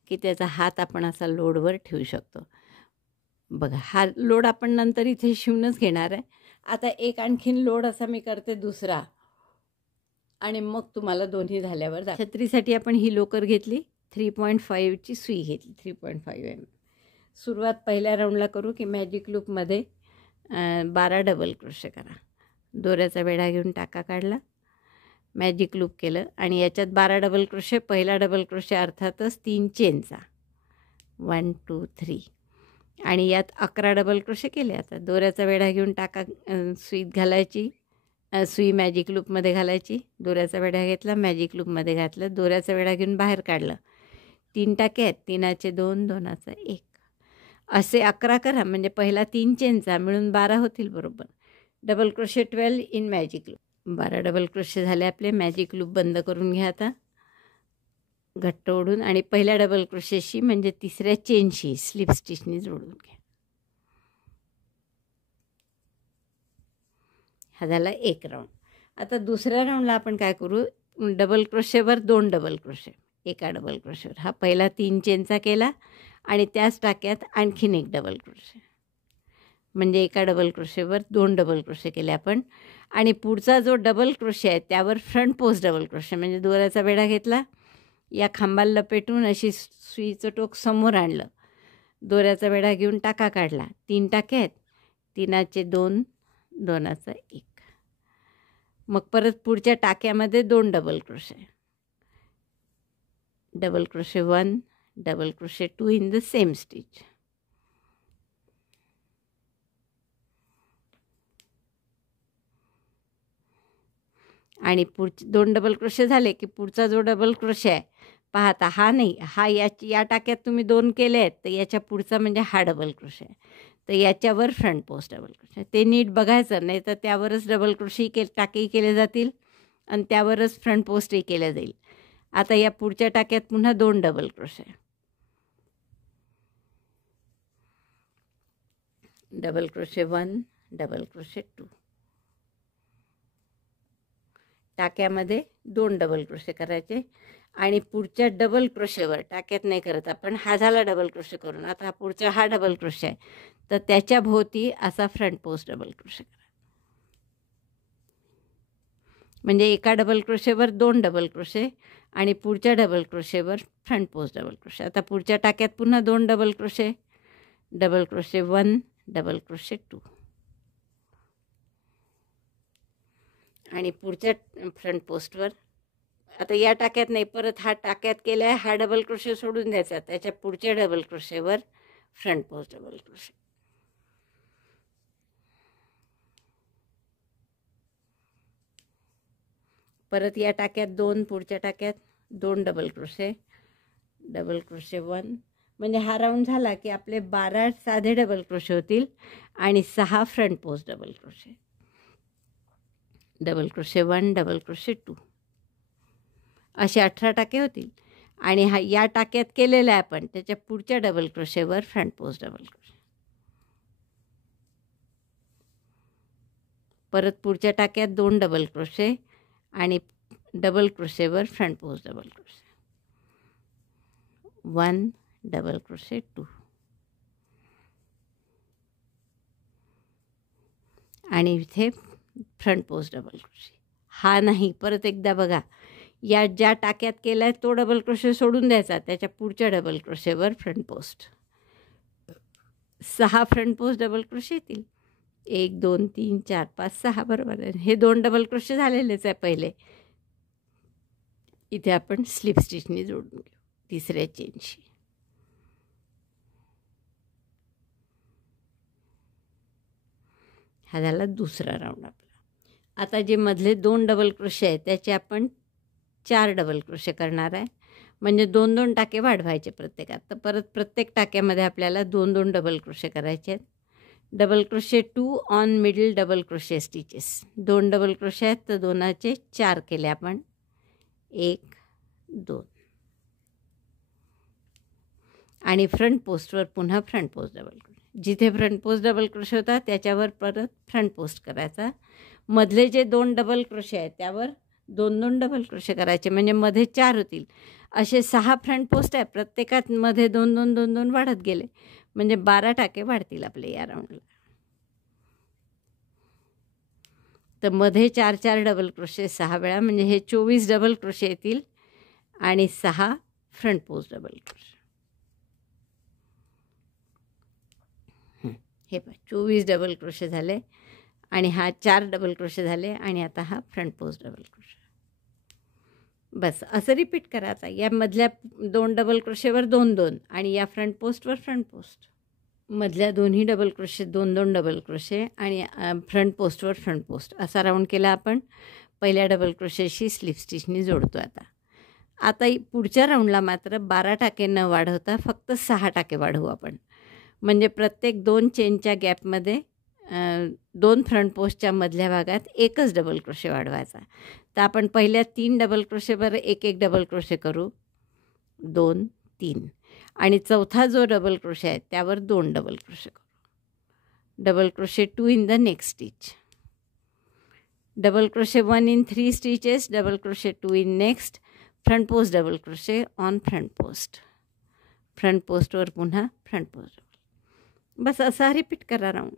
की त्याचा हात आपण असा लोडवर ठेवू शकतो. बघा, हा लोड आपण नंतर इथे शिवूनच घेणार आहे. आता एक आणखीन लोड असा मी करते दुसरा, आणि मग तुम्हाला दोन्ही झाल्यावर छत्रीसाठी आपण ही लोकर घेतली, 3.5ची सुई घेतली, 3.5 mm. सुरुवात पहिल्या राऊंडला करू की मॅजिक लूपमध्ये 12 डबल क्रोशे करा. दोऱ्याचा वेढा घेऊन टाका काढला, मॅजिक लूप केलं आणि याच्यात 12 डबल क्रोशे. पहिला डबल क्रोशे अर्थातच 3 चेनचा, 1 2 3, आणि यात 11 डबल क्रोशे केले. आता दोऱ्याचा वेढा घेऊन टाका सुईत घालायची, सुई मॅजिक लूपमध्ये घालायची. दोऱ्याचा वेढा घेतला, मॅजिक लूपमध्ये घातलं, दोऱ्याचा वेढा घेऊन बाहेर काढलं. 3 टाके आहेत, 3चे 2, 2चा 1, असे 11 करा. म्हणजे पहिला 3 चेनचा मिळून 12 होतील बरोबर. Double crochet 12 in magic loop. 12 double crochet झाले आपले. मॅजिक लूप बंद करून घ्या आता घट्ट ओढून, आणि पहिल्या डबल क्रोशेशी म्हणजे तिसऱ्या चेनशी स्लिप स्टिचनी जोडून घ्या. हा झाला एक राऊंड. आता दुसऱ्या राऊंडला आपण काय करू, डबल क्रोशेवर 2 डबल क्रोशे, एका डबल क्रोशेवर. हा पहिला 3 चेनचा केला आणि त्याच टाक्यात आणखीन एक डबल क्रोशे, म्हणजे एका डबल क्रोशेवर 2 डबल क्रोशे केले आपण. आणि पुढचा जो डबल क्रोशे आहे त्यावर फ्रंट पोस्ट डबल क्रोशे, म्हणजे दोऱ्याचा वेढा घेतला, या खांबाला लपेटून अशी सुईचं टोक समोर आणलं, दोऱ्याचा वेढा घेऊन टाका काढला. 3 टाके आहेत, 3चे 2, 2चा 1. मग परत पुढच्या टाक्यामध्ये 2 double crochet, double crochet 1, double crochet 2 in the same stitch. आणि पुढचे 2 डबल क्रोशे झाले की पुढचा जो डबल क्रोशे आहे, पाहता हा नाही, हा या टाक्यात तुम्ही 2 केले आहेत, तर याच्या पुढचा म्हणजे हा डबल क्रोशे आहे, तर याच्यावर फ्रंट पोस्ट डबल क्रोशे. ते नीट बघायचं, नाही तर त्यावरच डबल क्रोशेही टाकेही केले जातील आणि त्यावरच फ्रंट पोस्टही केलं जाईल. आता या पुढच्या टाक्यात पुन्हा 2 double crochet, double crochet 1, double crochet 2. टाक्यामध्ये 2 double crochet करायचे आणि पुढच्या डबल क्रोशेवर, टाक्यात नाही करत आपण, हा झाला डबल क्रोशे करून. आता पुढचा हा डबल क्रोशे आहे, तर त्याच्या भोवती असा फ्रंट पोस्ट डबल क्रोशे करा. म्हणजे एका डबल क्रोशेवर 2 डबल क्रोशे आणि पुढच्या डबल क्रोशेवर फ्रंट पोस्ट डबल क्रोशे. आता पुढच्या टाक्यात पुन्हा 2 double crochet, double crochet 1, double crochet 2, आणि पुढच्या फ्रंट पोस्टवर. आता या टाक्यात नाही, परत हा टाक्यात केला आहे, हा डबल क्रोशे सोडून द्यायचा, त्याच्या पुढच्या डबल क्रोशेवर फ्रंट पोस्ट डबल क्रोशे. परत या टाक्यात 2, पुढच्या टाक्यात 2 डबल क्रोशे, डबल क्रोशे 1. म्हणजे हा राऊंड झाला की आपले 12 साधे डबल क्रोशे होतील आणि 6 front post double crochet, double crochet 1, double crochet 2, असे 18 टाके होतील. आणि हा या टाक्यात केलेला आहे आपण, त्याच्या पुढच्या डबल क्रोशेवर फ्रंट पोस्ट डबल क्रोशे. परत पुढच्या टाक्यात 2 डबल क्रोशे आणि डबल क्रोशेवर front post double crochet, 1 double crochet 2 आणि इथे फ्रंट पोस्ट डबल क्रोशे. हा नाही, परत एकदा बघा, या ज्या टाक्यात केला आहे तो डबल क्रोशे सोडून द्यायचा, त्याच्या पुढच्या डबल क्रोशेवर front post. 6 front post double crochet येतील. 1 2 3 4 5 6 बरोबर आहे. हे 2 डबल क्रोशे झालेलेच आहे पहिले. इथे आपण स्लिप स्टिचने जोडून घेऊ तिसऱ्या चेनशी. हा झाला दुसरा राऊंड आपला. आता जे मधले 2 डबल क्रोशे आहेत त्याचे आपण 4 डबल क्रोशे करणार आहे. म्हणजे 2-2 टाके वाढवायचे प्रत्येकात. तर परत प्रत्येक टाक्यामध्ये आपल्याला 2-2 डबल क्रोशे करायचे आहेत. Double crochet 2 on middle double crochet stitches. 2 double crochet आहेत तर 2चे 4 केले आपण. 1 2 आणि फ्रंट पोस्टवर पुन्हा फ्रंट पोस्ट डबल क्रोशे. जिथे फ्रंट पोस्ट डबल क्रोशे होता त्याच्यावर परत फ्रंट पोस्ट करायचा. मधले जे 2 डबल क्रोशे आहेत त्यावर 2-2 डबल क्रोशे करायचे, म्हणजे मध्ये 4 होतील. असे 6 फ्रंट पोस्ट आहे, प्रत्येकात मध्ये 2-2 2-2 वाढत गेले, म्हणजे 12 टाके वाढतील आपले या राऊंडला. तर मध्ये 4-4 डबल क्रोशे 6 वेळा, म्हणजे हे 24 डबल क्रोशे येतील आणि 6 फ्रंट पोस्ट डबल क्रोशे. हे 24 डबल क्रोशे झाले आणि हा 4 डबल क्रोशे झाले आणि आता हा फ्रंट पोस्ट डबल क्रोशे. बस असं रिपीट करा. आता या मधल्या 2 डबल क्रोशेवर 2-2 आणि या फ्रंट पोस्टवर फ्रंट पोस्ट. मधल्या दोन्ही डबल क्रोशे 2-2 डबल क्रोशे आणि फ्रंट पोस्टवर फ्रंट पोस्ट असा राऊंड केला आपण. पहिल्या डबल क्रोशेशी स्लिप स्टिचनी जोडतो. आता पुढच्या राऊंडला मात्र 12 टाके न वाढवता फक्त 6 टाके वाढवू आपण. म्हणजे प्रत्येक 2 चेनच्या गॅपमध्ये 2 फ्रंट पोस्टच्या मधल्या भागात एकच डबल क्रोशे वाढवायचा. तर आपण पहिल्या 3 डबल क्रोशेवर 1-1 डबल क्रोशे करू. 2 3 आणि चौथा जो डबल क्रोशे आहे त्यावर 2 डबल क्रोशे करू. Double crochet 2 in the next stitch. Double crochet 1 in 3 stitches. Double crochet 2 in next. Front post double crochet on front post. Front पोस्टवर पुन्हा फ्रंट पोस्ट. बस असा रिपीट करा राऊंड.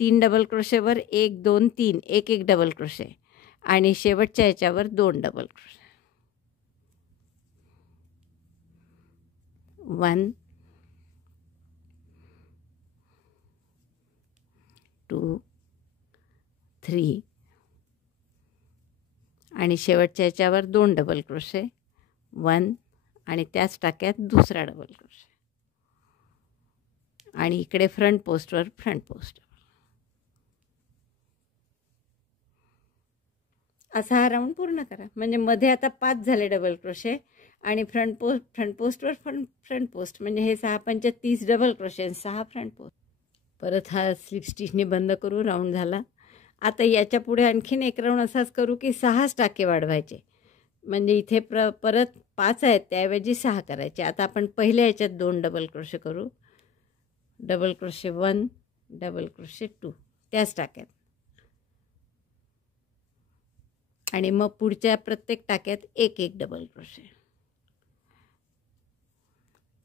3 डबल क्रोशेवर 1 2 3 1-1 डबल क्रोशे आणि शेवटच्या याच्यावर 2 double crochet. 1 2 3 आणि शेवटच्या याच्यावर 2 डबल क्रोशे. 1 आणि त्याच टाक्यात दुसरा डबल क्रोशे आणि इकडे फ्रंट पोस्टवर फ्रंट पोस्ट. असा हा राऊंड पूर्ण करा. म्हणजे मध्ये आता 5 झाले डबल क्रोशे आणि फ्रंट पोस्टवर फ्रंट पोस्ट, म्हणजे हे 6 5 30 डबल क्रोशे 6 फ्रंट पोस्ट. परत हा स्लिप स्टिचने बंद करू. राऊंड झाला. आता याच्या पुढे आणखीन एक राऊंड असाच करू की 6 टाके वाढवायचे. म्हणजे इथे परत 5 आहेत त्याऐवजी 6 करायचे. आता आपण पहिल्या याच्यात 2 डबल क्रोशे करू. डबल क्रोशे 1 डबल क्रोशे 2 त्याच टाक्यात आणि मग पुढच्या प्रत्येक टाक्यात 1-1 डबल क्रोशे.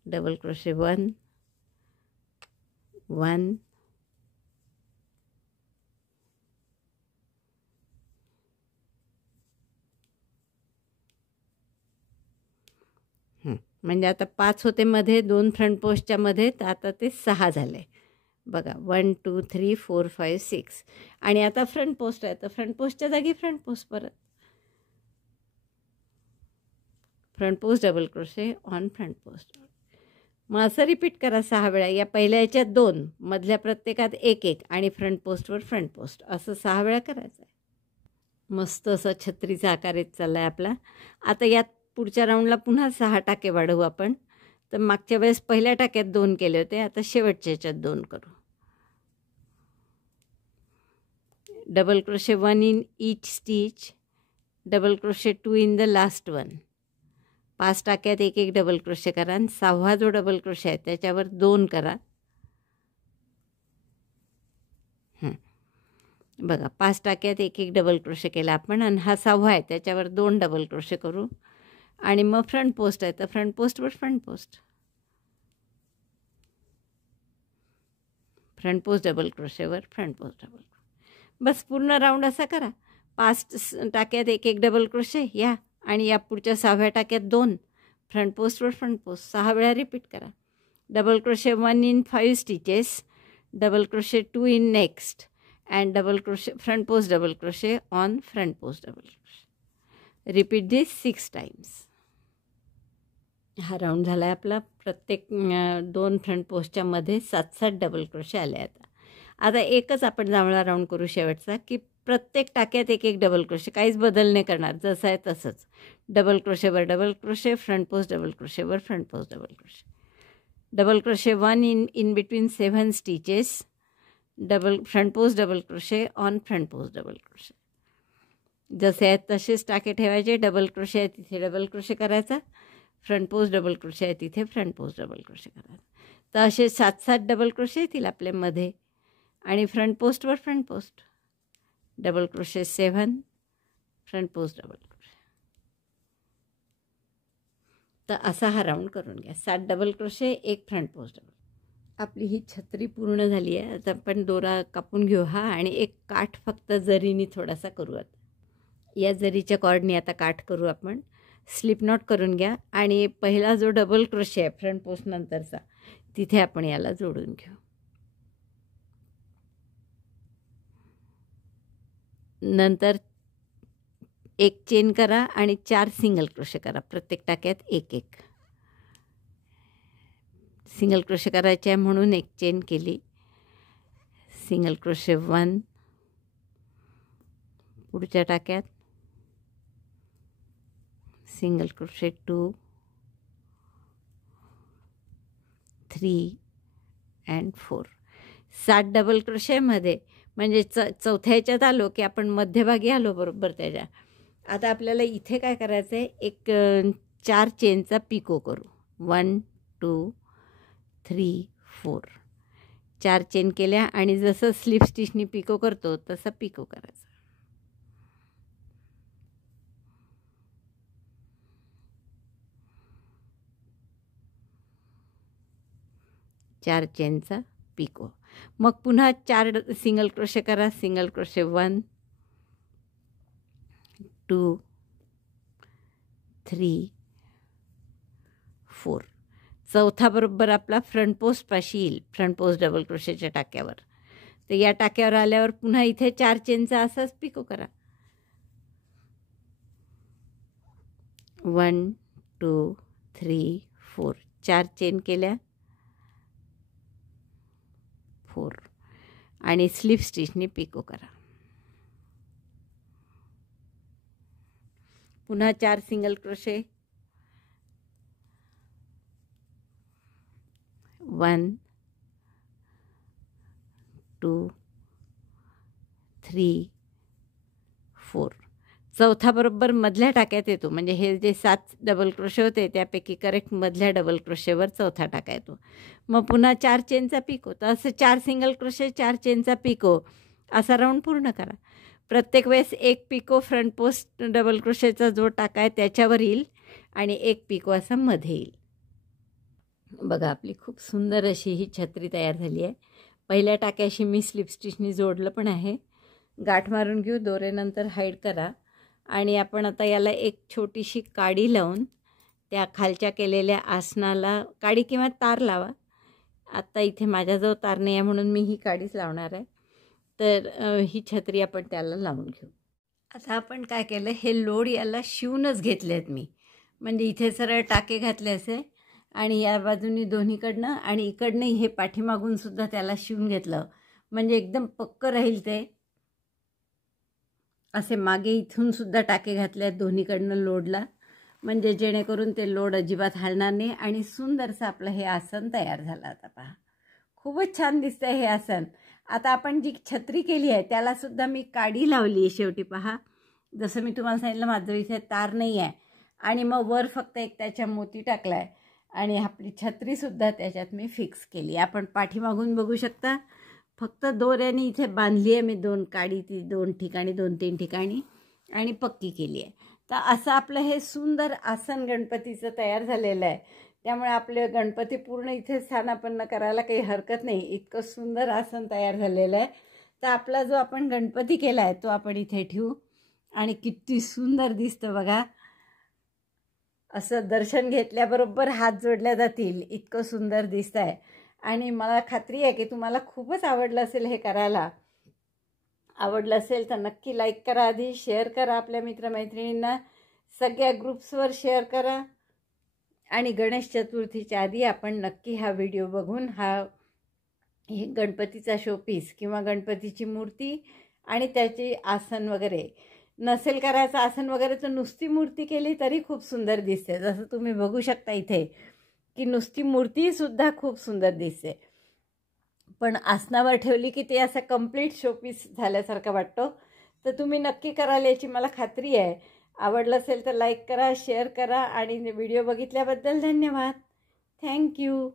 डबल क्रोशे 1 1 म्हणजे आता 5 होते मध्ये 2 फ्रंट पोस्टच्या मध्ये, तर आता ते 6 झाले. बघा 1 2 3 4 5 6 आणि आता फ्रंट पोस्ट आहे तर फ्रंट पोस्टच्या जागी फ्रंट पोस्ट. परत front post double crochet on front post. मग असं रिपीट करा 6 वेळा. या पहिल्या याच्यात 2, मधल्या प्रत्येकात 1-1 आणि फ्रंट पोस्टवर फ्रंट पोस्ट असं 6 वेळा करायचं आहे. मस्त असं छत्रीचा आकार येत चालला आहे आपला. आता यात पुढच्या राऊंडला पुन्हा 6 टाके वाढवू आपण. तर मागच्या वेळेस पहिल्या टाक्यात 2 केले होते, आता शेवटच्या याच्यात 2 करू. Double crochet 1 in each stitch. Double crochet 2 in the last one. 5 टाक्यात 1-1 डबल क्रोशे करा आणि 6वा जो डबल क्रोशे आहे त्याच्यावर 2 करा. बघा 5 टाक्यात एक एक डबल क्रोशे केला आपण आणि हा 6वा आहे त्याच्यावर 2 डबल क्रोशे करू आणि मग फ्रंट पोस्ट आहे तर फ्रंट पोस्टवर फ्रंट पोस्ट डबल क्रोशेवर फ्रंट पोस्ट डबल बस पूर्ण राऊंड असा करा. 5 टाक्यात एक एक डबल क्रोशे या आणि या पुढच्या 6व्या टाक्यात 2 फ्रंट पोस्टवर फ्रंट पोस्ट 6 वेळा रिपीट करा. Double crochet 1 in 5 stitches, double crochet 2 in next and double crochet front post double crochet on front post double crochet. Repeat this 6 times. हा राऊंड झाला आहे आपला. प्रत्येक 2 फ्रंट पोस्टच्या मध्ये 7-7 डबल क्रोशे आले. आता एकच आपण जांभळा राऊंड करू शेवटचा की प्रत्येक टाक्यात एक एक डबल क्रोशे, काहीच बदल नाही करणार, जसं आहे तसंच. डबल क्रोशेवर double crochet, front post double क्रोशेवर front post double crochet. Double crochet 1 in between 7 stitches, double front post double crochet on front post double crochet. जसे आहेत तसेच टाके ठेवायचे. डबल क्रोशे आहे तिथे डबल क्रोशे करायचा, फ्रंट पोस्ट डबल क्रोशे आहे तिथे फ्रंट पोस्ट डबल क्रोशे करायचा. तर असे 7-7 डबल क्रोशे येतील आपल्यामध्ये. आणि फ्रंट पोस्टवर front post double crochet 7 front post double crochet. तर असा हा राऊंड करून घ्या. 7 डबल क्रोशे, एक फ्रंट पोस्ट डबल. आपली ही छत्री पूर्ण झाली आहे. आता आपण दोरा कापून घेऊ हा आणि एक काठ फक्त जरीने थोडासा करू. आता या जरीच्या कॉर्डनी आता काठ करू आपण. स्लिप नॉट करून घ्या आणि पहिला जो डबल क्रोशे आहे फ्रंट पोस्ट नंतरचा तिथे आपण याला जोडून घेऊ. नंतर एक चेन करा आणि 4 सिंगल क्रोशे करा. प्रत्येक टाक्यात एक एक सिंगल क्रोशे करायचे आहे म्हणून एक चेन केली. सिंगल क्रोशे 1, पुढच्या टाक्यात सिंगल क्रोशे 2, 3 and 4. 7 डबल क्रोशेमध्ये म्हणजे चौथ्या ह्याच्यात आलो की आपण मध्यभागी आलो बरोबर त्याच्या. आता आपल्याला इथे काय करायचं आहे, एक 4 चेनचा पिको करू. 1 2 3 4 4 चेन केल्या आणि जसं स्लिप स्टिचनी पिको करतो तसं पिको करायचं. 4 चेनचा पिको. मग पुन्हा 4 सिंगल क्रोशे करा. Single crochet 1 2 3 4. चौथा बरोबर आपला फ्रंट पोस्ट पाशी येईल, फ्रंट पोस्ट डबल क्रोशेच्या टाक्यावर. तर या टाक्यावर आल्यावर पुन्हा इथे 4 चेनचा असाच पिको करा. 1 2 3 4 4 चेन केल्या 4 आणि स्लिप स्टिचनी पिको करा. पुन्हा 4 सिंगल क्रोशे 1 2 3 4. चौथा बरोबर मधल्या टाक्यात येतो, म्हणजे हे जे 7 डबल क्रोशे होते त्यापैकी करेक्ट मधल्या डबल क्रोशेवर चौथा टाका येतो. मग पुन्हा 4 चेनचा पिको. तर असं 4 सिंगल क्रोशे 4 चेनचा पिको असा राऊंड पूर्ण करा. प्रत्येक वेळेस एक पिको फ्रंट पोस्ट डबल क्रोशेचा जो टाका आहे त्याच्यावर येईल आणि एक पिको असा मध्ये येईल. बघा आपली खूप सुंदर अशी ही छत्री तयार झाली आहे. पहिल्या टाक्याशी मी स्लिप स्टिचनी जोडलं पण आहे. गाठ मारून घेऊ, दोरेनंतर हाईड करा आणि आपण आता याला एक छोटीशी काडी लावून त्या खालच्या केलेल्या आसनाला काडी किंवा तार लावा. आता इथे माझ्याजवळ तार नाही आहे म्हणून मी ही काडीच लावणार आहे. तर ही छत्री आपण त्याला लावून घेऊ. आता आपण काय केलं, हे लोड याला शिवूनच घेतले आहेत मी. म्हणजे इथे सरळ टाके घातले असे आणि या बाजूनी दोन्हीकडनं आणि इकडनंही हे पाठीमागून सुद्धा त्याला शिवून घेतलं. म्हणजे एकदम पक्क राहील ते. असे मागे इथून सुद्धा टाके घातले आहेत दोन्हीकडनं लोडला, म्हणजे जेणेकरून ते लोड अजिबात हलणार नाही आणि सुंदरसं आपलं हे आसन तयार झालं. आता पहा खूपच छान दिसतं हे आसन. आता आपण जी छत्री केली आहे त्यालासुद्धा मी काडी लावली आहे शेवटी. पहा जसं मी तुम्हाला सांगितलं माझं इथे तार नाही आहे आणि मग वर फक्त एक त्याच्या मोती टाकला आहे आणि आपली छत्रीसुद्धा त्याच्यात मी फिक्स केली. आपण पाठीमागून बघू शकता. फक्त दोऱ्याने इथे बांधली आहे मी, 2 काडी ती 2 ठिकाणी 2-3 ठिकाणी आणि पक्की केली आहे. तर असं आपलं हे सुंदर आसन गणपतीचं तयार झालेलं आहे. त्यामुळे आपले गणपती पूर्ण इथे स्थानापन्न करायला काही हरकत नाही, इतकं सुंदर आसन तयार झालेलं आहे. तर आपला जो आपण गणपती केला आहे तो आपण इथे ठेवू आणि किती सुंदर दिसतं बघा. असं दर्शन घेतल्याबरोबर हात जोडल्या जातील इतकं सुंदर दिसतं आहे. आणि मला खात्री आहे की तुम्हाला खूपच आवडलं असेल हे करायला. आवडलं असेल तर नक्की लाईक करा, आधी शेअर करा आपल्या मित्रमैत्रिणींना, सगळ्या ग्रुप्सवर शेअर करा. आणि गणेश चतुर्थीच्या आधी आपण नक्की हा व्हिडिओ बघून हे गणपतीचा शोपीस किंवा गणपतीची मूर्ती आणि त्याची आसन वगैरे नसेल करायचं आसन वगैरे, तर नुसती मूर्ती केली तरी खूप सुंदर दिसते. जसं तुम्ही बघू शकता इथे की नुसती मूर्तीसुद्धा खूप सुंदर दिसते, पण आसनावर ठेवली की ते असं कंप्लीट शोपीस झाल्यासारखं वाटतो. तर तुम्ही नक्की कराल याची मला खात्री आहे. आवडलं असेल तर लाईक करा, शेअर करा आणि व्हिडिओ बघितल्याबद्दल धन्यवाद. थँक्यू.